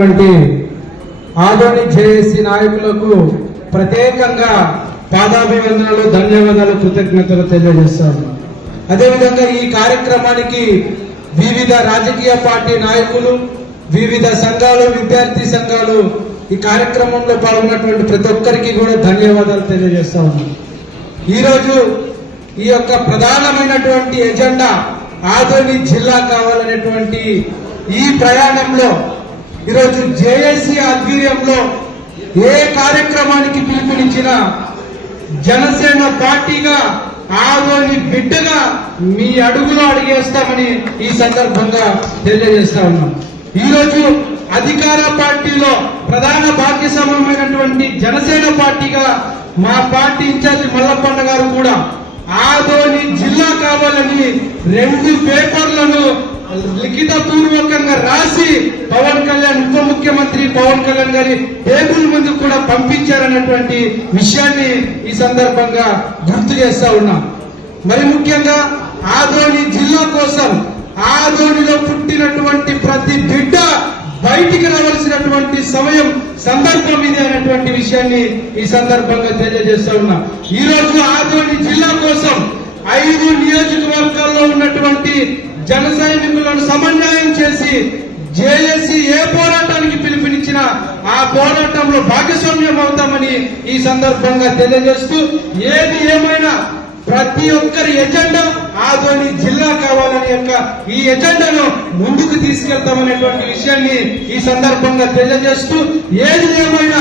వంటి ఆదోని జేఏసీ నాయకులకు ప్రత్యేకంగా పాదాభివందనలు ధన్యవాదాలు కృతజ్ఞతలు తెలియజేస్తాను. అదేవిధంగా ఈ కార్యక్రమానికి వివిధ రాజకీయ పార్టీ నాయకులు వివిధ సంఘాలు విద్యార్థి సంఘాలు ఈ కార్యక్రమంలో పాల్గొన్నటువంటి ప్రతి ఒక్కరికి కూడా ధన్యవాదాలు తెలియజేస్తా ఉన్నాను. ఈరోజు ఈ యొక్క ప్రధానమైనటువంటి ఎజెండా ఆదోని జిల్లా కావాలనేటువంటి ఈ ప్రయాణంలో ఈరోజు జేఏసీ ఆధ్వర్యంలో ఏ కార్యక్రమానికి పిలుపునిచ్చినా జనసేన పార్టీగా ఆదోని బిడ్డగా మీ అడుగులో అడిగేస్తామని ఈ సందర్భంగా తెలియజేస్తా ఉన్నాం. ఈరోజు అధికార పార్టీలో ప్రధాన భాగ్యస్వామ్యమైనటువంటి జనసేన పార్టీగా మా పార్టీ ఇన్ఛార్జి మల్లప్పన్న గారు కూడా ఆదోని జిల్లా కావాలని రెండు పేపర్లను లిఖిత పూర్వకంగా రాసి పవన్ కళ్యాణ్ ఉప ముఖ్యమంత్రి పవన్ కళ్యాణ్ గారి టేబుల్ ముందు కూడా పంపించారన్నటువంటి విషయాన్ని ఈ సందర్భంగా గుర్తు చేస్తా ఉన్నాం. మరి ముఖ్యంగా ఆదోని జిల్లా కోసం ఆదోనిలో పుట్టినటువంటి ప్రతి బిడ్డ బయటికి రావాల్సినటువంటి సమయం సందర్భం ఇది అనేటువంటి విషయాన్ని ఈ సందర్భంగా తెలియజేస్తా ఉన్నా. ఈ రోజు ఆదోని జిల్లా కోసం ఐదు నియోజకవర్గాల్లో ఉన్నటువంటి జన సైనికులను సమన్వయం చేసి జేఏసీ ఏ పోరాటానికి పిలుపునిచ్చినా ఆ పోరాటంలో భాగస్వామ్యం అవుతామని ఈ సందర్భంగా తెలియజేస్తూ ఏది ఏమైనా ప్రతి ఒక్కరి ఎజెండా ఆదోని జిల్లా కావాలని యొక్క ఈ ఎజెండాను ముందుకు తీసుకెళ్తామనేటువంటి విషయాన్ని ఈ సందర్భంగా తెలియజేస్తూ ఏది ఏమైనా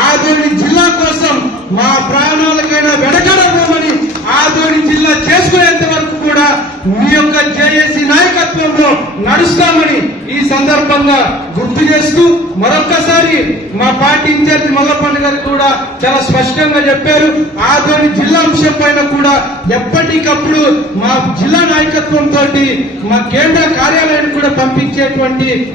ఆదోని జిల్లా కోసం మా ప్రాణాలకైనా వెనకడబోమని ఆదోని జిల్లా చేసుకునేంత వరకు కూడా మీ యొక్క జేఏసీ నాయకత్వంలో నడుస్తామని ఈ సందర్భంగా గుర్తు చేస్తూ మరొక్కసారి మా పార్టీ ఇన్ఛార్జి మల్లపల్లి గారు కూడా చాలా స్పష్టంగా చెప్పారు. ఆదోని జిల్లా అంశం పైన కూడా ఎప్పటికప్పుడు మా జిల్లా నాయకత్వం తోటి మా కేంద్ర కార్యాలయానికి కూడా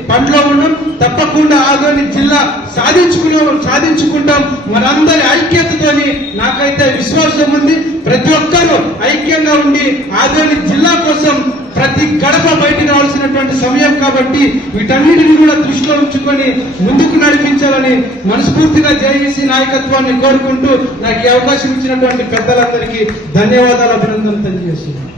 పనిలో ఉన్నాం. తప్పకుండా ఆదోని జిల్లా సాధించుకున్నాం సాధించుకుంటాం. మనందరి ఐక్యతతోని నాకైతే విశ్వాసం ఉంది. ప్రతి ఒక్కరూ ఐక్యంగా ఉండి ఆదోని జిల్లా కోసం ప్రతి గడప బయటికి రావాల్సినటువంటి సమయం కాబట్టి వీటన్నిటిని కూడా దృష్టిలో ఉంచుకొని ముందుకు నడిపించాలని మనస్ఫూర్తిగా జేఏసీ నాయకత్వాన్ని కోరుకుంటూ నాకు ఈ అవకాశం ఇచ్చినటువంటి పెద్దలందరికీ ధన్యవాదాలు అభినందనలు తెలియజేస్తున్నాను.